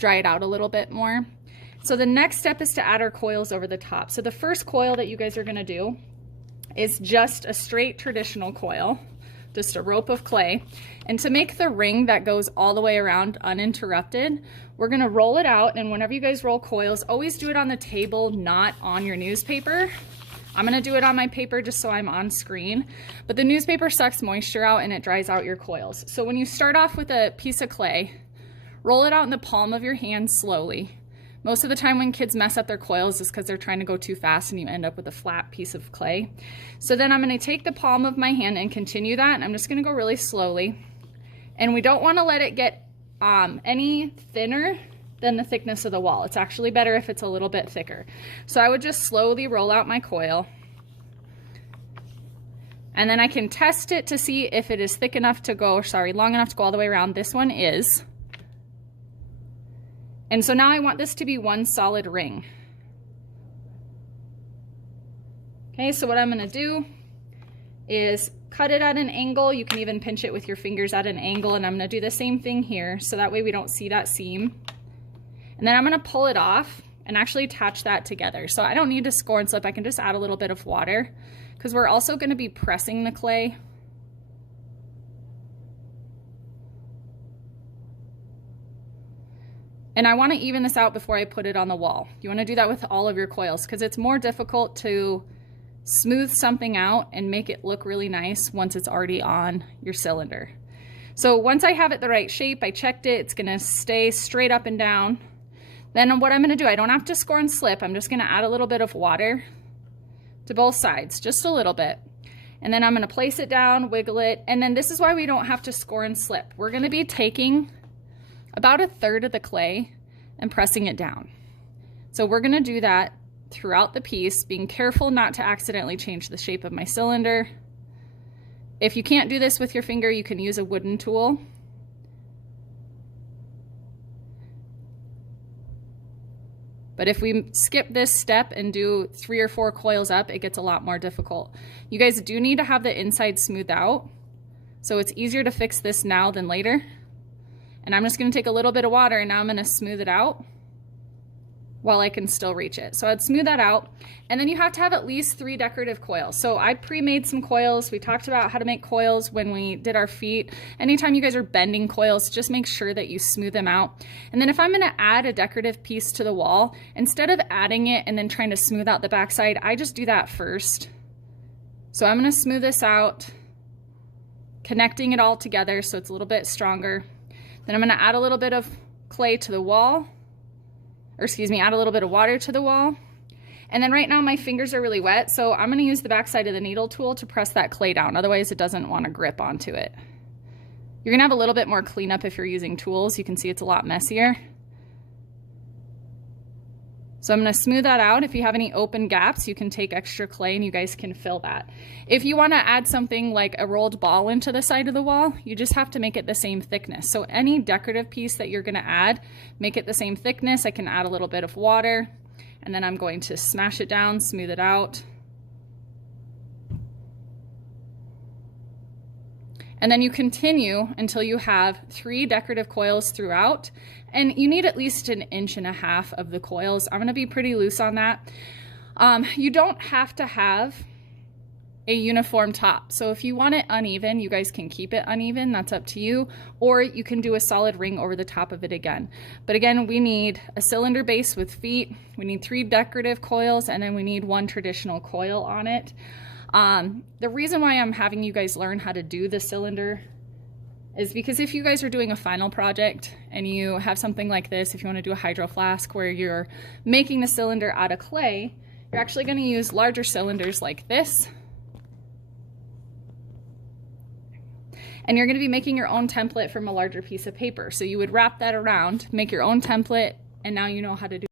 dry it out a little bit more. So the next step is to add our coils over the top. So the first coil that you guys are gonna do is just a straight traditional coil, just a rope of clay. And to make the ring that goes all the way around uninterrupted, we're gonna roll it out, and whenever you guys roll coils, always do it on the table, not on your newspaper. I'm gonna do it on my paper just so I'm on screen, but the newspaper sucks moisture out and it dries out your coils. So when you start off with a piece of clay, roll it out in the palm of your hand slowly. Most of the time when kids mess up their coils is because they're trying to go too fast and you end up with a flat piece of clay. So then I'm gonna take the palm of my hand and continue that, and I'm just gonna go really slowly. And we don't wanna let it get any thinner than the thickness of the wall. It's actually better if it's a little bit thicker. So I would just slowly roll out my coil. And then I can test it to see if it is thick enough to go, long enough to go all the way around. This one is. And so now I want this to be one solid ring. Okay, so what I'm gonna do is cut it at an angle. You can even pinch it with your fingers at an angle, and I'm gonna do the same thing here so that way we don't see that seam. And then I'm gonna pull it off and actually attach that together. So I don't need to score and slip, I can just add a little bit of water because we're also gonna be pressing the clay. And I wanna even this out before I put it on the wall. You wanna do that with all of your coils because it's more difficult to smooth something out and make it look really nice once it's already on your cylinder. So once I have it the right shape, I checked it, it's gonna stay straight up and down. Then what I'm gonna do, I don't have to score and slip, I'm just gonna add a little bit of water to both sides, just a little bit. And then I'm gonna place it down, wiggle it, and then this is why we don't have to score and slip. We're gonna be taking about 1/3 of the clay and pressing it down. So we're gonna do that throughout the piece, being careful not to accidentally change the shape of my cylinder. If you can't do this with your finger, you can use a wooden tool. But if we skip this step and do 3 or 4 coils up, it gets a lot more difficult. You guys do need to have the inside smoothed out, so it's easier to fix this now than later. And I'm just gonna take a little bit of water and now I'm gonna smooth it out while I can still reach it. So I'd smooth that out. And then you have to have at least 3 decorative coils. So I pre-made some coils. We talked about how to make coils when we did our feet. Anytime you guys are bending coils, just make sure that you smooth them out. And then if I'm gonna add a decorative piece to the wall, instead of adding it and then trying to smooth out the backside, I just do that first. So I'm gonna smooth this out, connecting it all together so it's a little bit stronger. Then I'm gonna add a little bit of clay to the wall, or excuse me, add a little bit of water to the wall. And then right now my fingers are really wet, so I'm gonna use the backside of the needle tool to press that clay down. Otherwise it doesn't wanna grip onto it. You're gonna have a little bit more cleanup if you're using tools. You can see it's a lot messier. So I'm gonna smooth that out. If you have any open gaps, you can take extra clay and you guys can fill that. If you wanna add something like a rolled ball into the side of the wall, you just have to make it the same thickness. So any decorative piece that you're gonna add, make it the same thickness. I can add a little bit of water, and then I'm going to smash it down, smooth it out. And then you continue until you have 3 decorative coils throughout, and you need at least 1.5 inches of the coils. I'm gonna be pretty loose on that. You don't have to have a uniform top. So if you want it uneven, you guys can keep it uneven, that's up to you, or you can do a solid ring over the top of it again. But again, we need a cylinder base with feet, we need 3 decorative coils, and then we need 1 traditional coil on it. The reason why I'm having you guys learn how to do the cylinder is because if you guys are doing a final project and you have something like this, if you want to do a hydro flask where you're making the cylinder out of clay, you're actually going to use larger cylinders like this. And you're going to be making your own template from a larger piece of paper. So you would wrap that around, make your own template, and now you know how to do